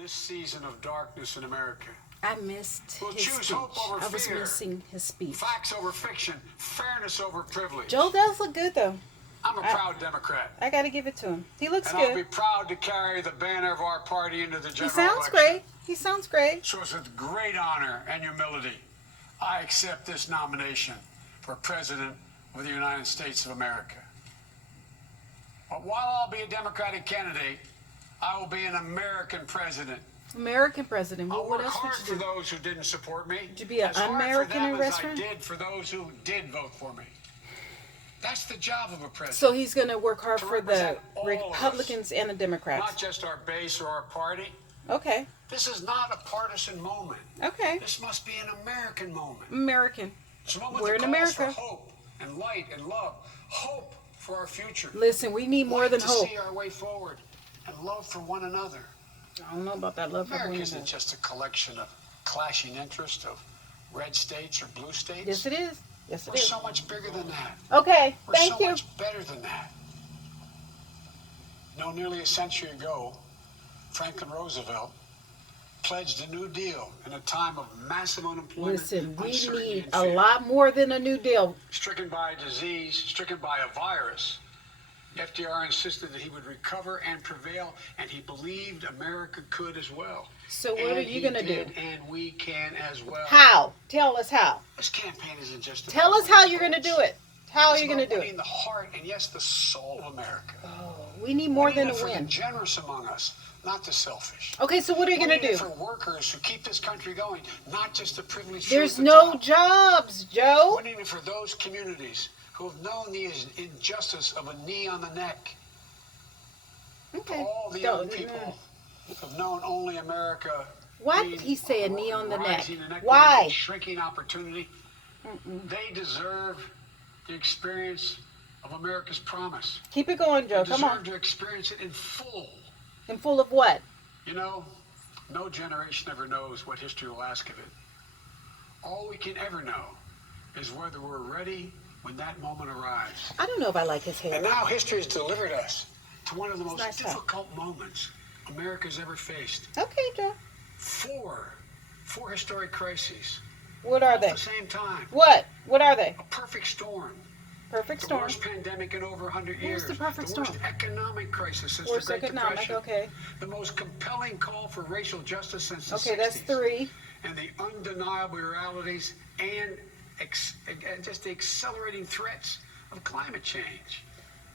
this season of darkness in America. I missed We'll his choose speech. hope over I was fear. missing his speech. Facts over fiction, fairness over privilege. Joe does look good, though. I'm a proud Democrat. I got to give it to him. He looks And I'll be good. proud to carry the banner of our party into the He general sounds election. great. He sounds great. So it's with great honor and humility, I accept this nomination for President of the United States of America. But while I'll be a Democratic candidate, I will be an American president. American president. I'll What work else hard would for you do? those who didn't support me. Would you be an as hard American for them in as restaurant? I did for those who did vote for me. That's the job of a president. So he's going to work hard To for the represent all of us. Republicans and the Not Democrats. just our base or our party. Okay. This is not a partisan moment. Okay. This must be an American moment. American. It's a moment We're that in calls America. for hope and light and love. Hope for our future. Listen, we need more Light than to hope. see our way forward and love for one another. I don't know about that love for America women. isn't just a collection of clashing interests of red states or blue states. Yes, it is. Yes, it We're is. so much bigger than that. Okay. We're Thank so you. much better than that. No, nearly a century ago, Franklin Roosevelt pledged a New Deal in a time of massive unemployment. Listen, we uncertainty, need and a fear. lot more than a New Deal. Stricken by a disease, stricken by a virus, FDR insisted that he would recover and prevail, and he believed America could as well. So what And are you he going to do? did, and we can as well. How? Tell us how. This campaign isn't just about Tell us how winning you're going to votes. do it. How are It's you going to about do winning it? the heart and, yes, the soul of America. We need more than Winning a it for the win. generous among us, not the selfish. Okay, so what are you going to Winning do? it for workers who keep this country going, not just the privileged. There's few at the no top. jobs, Joe. Winning it for those communities who have known the injustice of a knee on the neck. Okay. All the young Don't- people have known only America. Why being did he say a knee on the neck? rising inequity Why? and shrinking opportunity. They deserve the experience of America's promise. Keep it going, Joe. They Come deserve on. to experience it in full. And full of what? You know, no generation ever knows what history will ask of it. All we can ever know is whether we're ready when that moment arrives. I don't know if I like his And hair. now history has delivered us to one of the most nice, huh? difficult moments America's ever faced. Okay, Joe. Four historic crises What are at they? the same time. What? What are they? A perfect storm. Perfect The storm. worst pandemic in over 100 What years. was the perfect worst storm? economic crisis since Worst the Great economic. Depression. Okay. The most compelling call for racial justice since the Okay, 60s. that's three. And the undeniable realities and just the accelerating threats of climate change.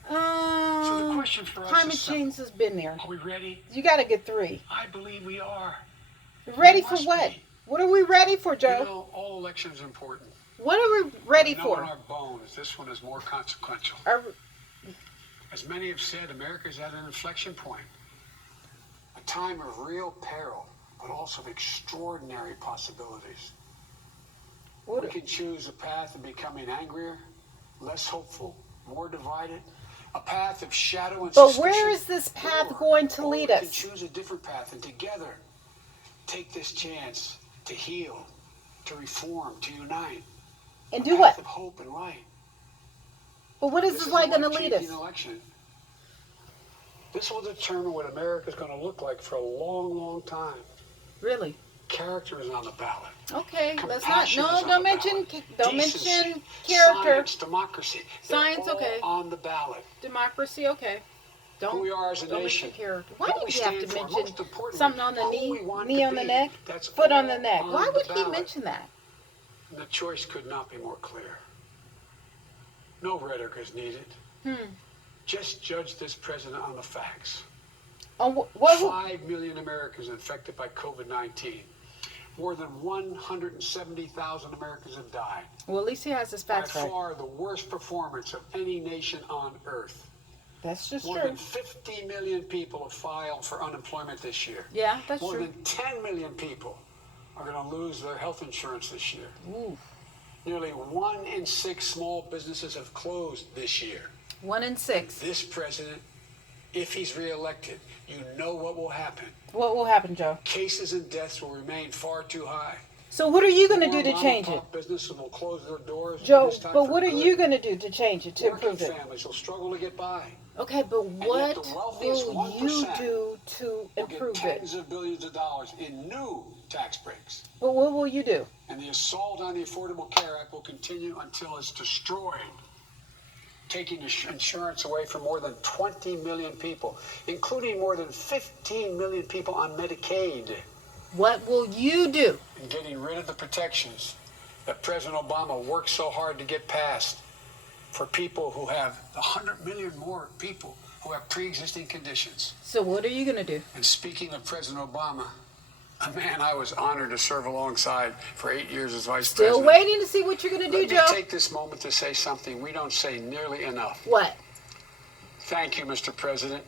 So the question for us Climate is simple. change has been there. Are we ready? You got to get three. I believe we are. Ready We for must what? be. What are we ready for, You Joe? know, all elections are important. What are we ready We know in for? our bones, this one is more consequential. Are, As many have said, America is at an inflection point. A time of real peril, but also of extraordinary possibilities. what, We can choose a path of becoming angrier, less hopeful, more divided. A path of shadow and but suspicion. where is this path Or- going to or lead we can us? choose a different path and together take this chance to heal, to reform, to unite. And A do path what? of hope and light. But what is This this is like a going to lead us? life-changing election. This will determine what America is going to look like for a long, long time. Really? Character is on the ballot. Okay, let's not. Compassion No, is on don't the mention. ballot. Don't Decency, mention character. Science, democracy. They're Science, all okay. on the ballot. Democracy. Okay. Don't. Who we are as a don't nation. mention character. Why What we did you have stand to for. mention Most importantly, something on the who knee, we want knee to on the be. neck, That's foot on all the neck? Why on would the he ballot. mention that? The choice could not be more clear. No rhetoric is needed. Just judge this president on the facts. On what? 5 million Americans infected by COVID-19. More than 170,000 Americans have died. Well, at least he has his By facts right. far the worst performance of any nation on earth. That's just More true. than 50 million people have filed for unemployment this year. Yeah, that's More true. than 10 million people are going to lose their health insurance this year. Ooh. Nearly 1 in 6 small businesses have closed this year. 1 in 6. This president, if he's reelected, you know what will happen. What will happen, Joe? Cases and deaths will remain far too high. So what are you going to More do to change it, mom-and-pop businesses will close their doors. Joe? this time But for what are good. you going to do to change it, to Working improve it? families will struggle to get by. Okay, but yet what the wealthiest will you 1% do to will get improve it? tens of billions of dollars in new tax breaks. But what will you do? And the assault on the Affordable Care Act will continue until it's destroyed, taking insurance away from more than 20 million people, including more than 15 million people on Medicaid, What will you do? and getting rid of the protections that President Obama worked so hard to get passed for people who have 100 million more people who have pre-existing conditions. So what are you going to do? And speaking of President Obama, a man I was honored to serve alongside for 8 years as vice Still president. waiting to see what you're going to do, Let me Joe. take this moment to say something we don't say nearly enough. What? Thank you, Mr. President.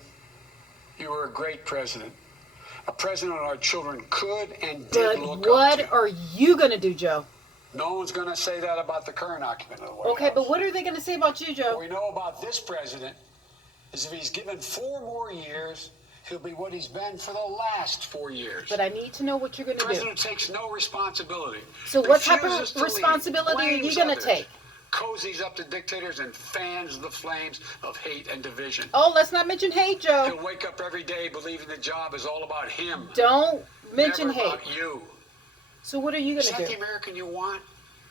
You were a great president. A president our children could and did But look what up to. are you going to do, Joe? No one's going to say that about the current occupant of the White Okay, House. but what are they going to say about you, What Joe? we know about this president is if he's given 4 more years, he'll be what he's been for the last 4 years. But I need to know what you're going to do. President takes no responsibility. So what type refuses of to lead, responsibility are you blames going to others, take? Cozies up to dictators and fans the flames of hate and division. Oh, let's not mention hate, Joe. He'll wake up every day believing the job is all about him. Don't mention never hate. about you. So what are you Is going that to the do? American you want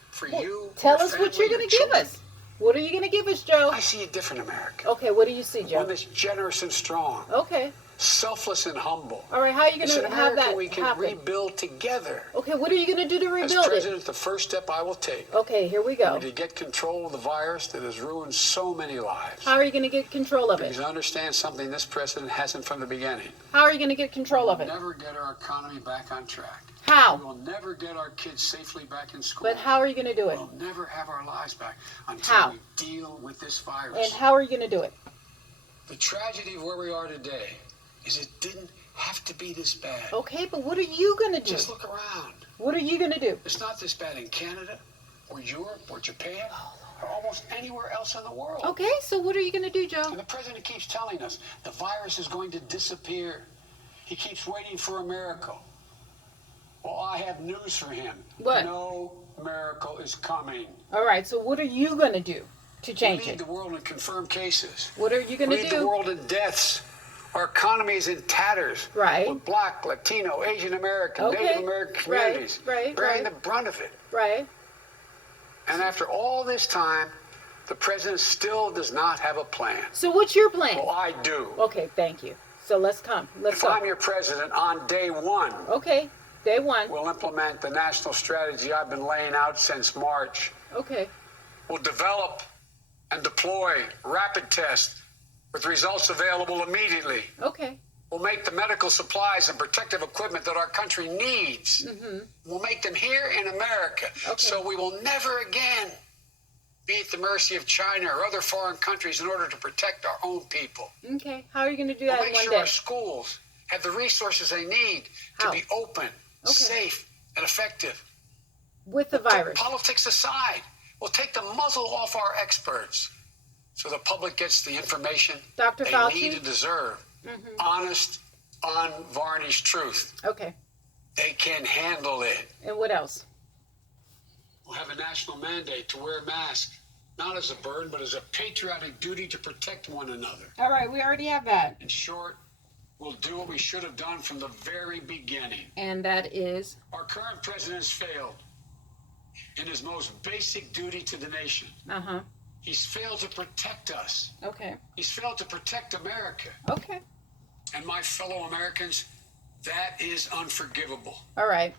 for Well, you? tell your us what family, you're going your to give children? us. What are you going to give us, Joe? I see a different America. Okay, what do you see, One Joe? that's generous and strong, Okay. selfless and humble. All right, how are you going It's an to have America that we can happen? rebuild together. Okay, what are you going to do to As rebuild it? president, the first step I will take Okay, here we go. to get control of the virus that has ruined so many lives. How are you going to get control of Because it? I understand something this president hasn't from the beginning. How are you going to get control of We'll it? never get our economy back on track. We How? will never get our kids safely back in school. But how are you going to do it? We'll never have our lives back until How? we deal with this And virus. how are you going to do it? The tragedy of where we are today is it didn't have to be this bad. Okay, but what are you going to do? Just look around. What are you going to do? It's not this bad in Canada or Europe or Japan or almost anywhere else in the world. Okay, so what are you going to do, Joe? And the president keeps telling us the virus is going to disappear. He keeps waiting for a miracle. Well, I have news for him. What? No miracle is coming. All right, so what are you going to do to change Lead it? the world in confirmed cases. What are you going to Lead the do? world in deaths. Our economy is in tatters. Right. With Black, Latino, Asian American, Okay. Native American Right, communities right, bearing right. the brunt of it. Right? And after all this time, the president still does not have a plan. So what's your plan? Well, I do. Okay, thank you. So let's If I'm your president, on day one, Okay, day one. we'll implement the national strategy I've been laying out since March. Okay. We'll develop and deploy rapid tests with results available immediately. Okay. We'll make the medical supplies and protective equipment that our country needs. We'll make them here in America. Okay. So we will never again be at the mercy of China or other foreign countries in order to protect our own people. Okay. How are you going to do We'll that in make one sure day? our schools have the resources they need to How? be open, safe, and effective. With the virus. Politics aside, we'll take the muzzle off our experts so the public gets the information Dr. they Fauci? need and deserve. Honest, unvarnished truth. Okay. They can handle it. And what else? We'll have a national mandate to wear a mask, not as a burden, but as a patriotic duty to protect one another. All right, we already have that. In short, we'll do what we should have done from the very beginning. And that is? Our current president has failed in his most basic duty to the nation. Uh-huh. He's failed to protect us. Okay. He's failed to protect America. Okay. And my fellow Americans, that is unforgivable. All right.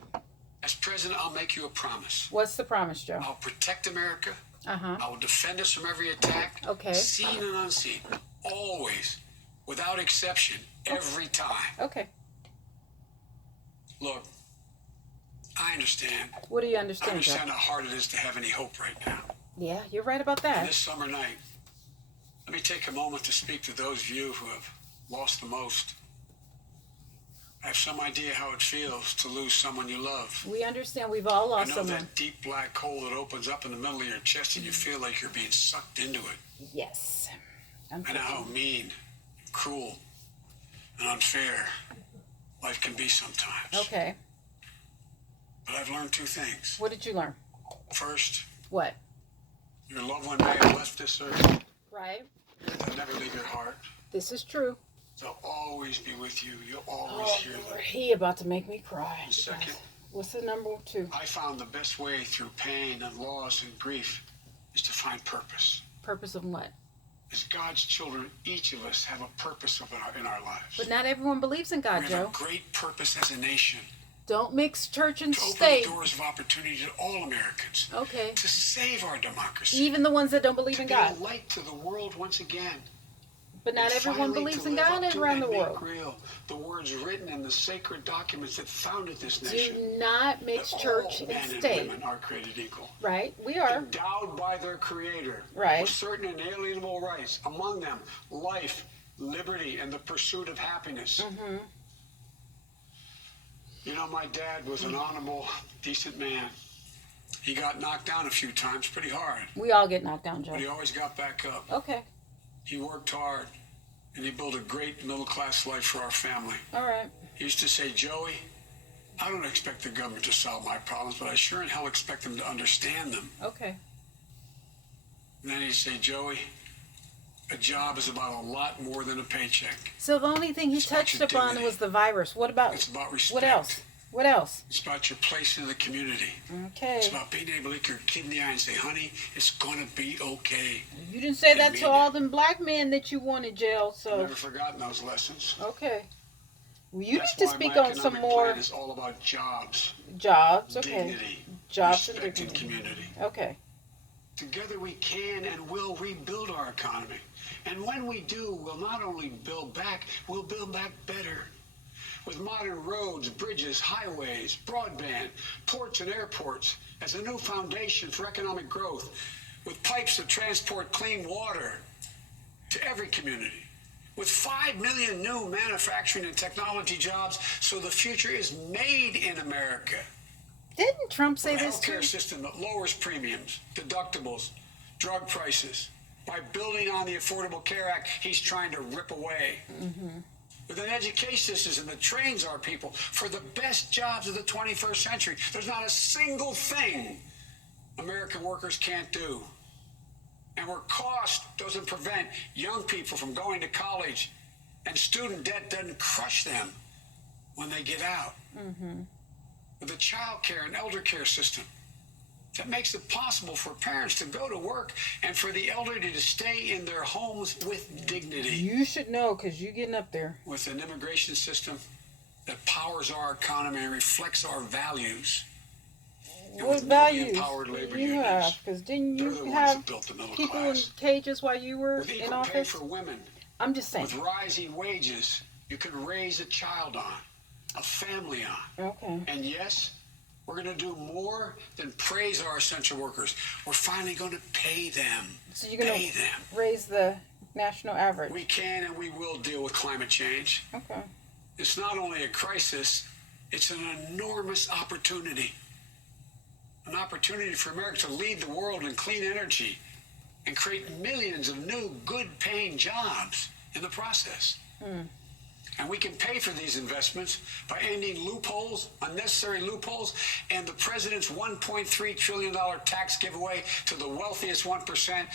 As president, I'll make you a promise. What's the promise, Joe? I'll protect America. Uh-huh. I will defend us from every attack, Okay. seen and unseen, always, without exception, every time. Okay. Look, I understand. What do you I understand, Joe? understand how hard it is to have any hope right now. Yeah, you're right about This that. summer night, let me take a moment to speak to those of you who have lost the most. I have some idea how it feels to lose someone you love. We understand we've all I lost know someone. that deep black hole that opens up in the middle of your chest and you feel like you're being sucked into it. Yes. I know how mean, cruel, and unfair life can be sometimes. Okay. But I've learned two things. What did you learn? First, What? your loved one may have left this earth, Right. They'll never leave your heart. This is true. They'll always be with you. You'll always Oh, hear them. Lord, he about to make me cry. And second, What's the number 2? I found the best way through pain and loss and grief is to find purpose. Purpose of what? As God's children, each of us have a purpose in our lives. But not everyone believes in God, We have Joe. a great purpose as a nation Don't mix church and to open state. the doors of opportunity to all Americans, Okay. to save our democracy, Even the ones that don't believe to in be God. a light to the world once again. But not And everyone finally, believes to in live God up to around the and make world. real the words written in the sacred documents that founded this nation. Do not mix that church all and men and state. women are created equal. Right? We are. Endowed by their Creator Right. with certain inalienable rights, among them life, liberty, and the pursuit of happiness. Mm-hmm. You know, my dad was an honorable, decent man. He got knocked down a few times pretty hard, We all get knocked down, but he Joe. always got back up. Okay. He worked hard, and he built a great middle-class life for our family. All right. He used to say, Joey, I don't expect the government to solve my problems, but I sure in hell expect them to understand them. Okay. And then he'd say, Joey, a job is about a lot more than a paycheck. So the only thing he It's about touched your upon dignity. was the virus. What about It's about respect. what else? What else? It's about your place in the community. Okay. It's about being able to look your kid in the eye and say, honey, it's going to be okay. You didn't say that mean to all them black men that you wanted, jail. I've So never forgotten those lessons. okay. Well, you That's need to why speak my on some economic more plan is all about jobs, jobs. Okay. dignity, Jobs and respect, and dignity. community. Okay. Together we can and will rebuild our economy. And when we do, we'll not only build back, we'll build back better. With modern roads, bridges, highways, broadband, ports and airports as a new foundation for economic growth. With pipes that transport clean water to every community. With 5 million new manufacturing and technology jobs, so the future is made in America. Didn't Trump say A this too? healthcare system that lowers premiums, deductibles, drug prices. By building on the Affordable Care Act, he's trying to rip away. With an education system that trains our people for the best jobs of the 21st century. There's not a single thing American workers can't do. And where cost doesn't prevent young people from going to college and student debt doesn't crush them when they get out. With a child care and elder care system that makes it possible for parents to go to work and for the elderly to stay in their homes with dignity. You should know because you're getting up there. With an immigration system that powers our economy and reflects our values. And What with newly values empowered labor you unions. have? Because didn't They're you the ones have that built the middle people class. in cages while you were With in equal pay office? for women. I'm just saying. With rising wages, you can raise a child on, a family on. Okay. And yes, we're going to do more than praise our essential workers. We're finally going to pay them. So you're gonna Pay them. raise the national average. We can and we will deal with climate change. Okay. It's not only a crisis, it's an enormous opportunity. An opportunity for America to lead the world in clean energy and create millions of new, good-paying jobs in the process. And we can pay for these investments by ending loopholes, unnecessary loopholes, and the president's $1.3 trillion tax giveaway to the wealthiest 1%.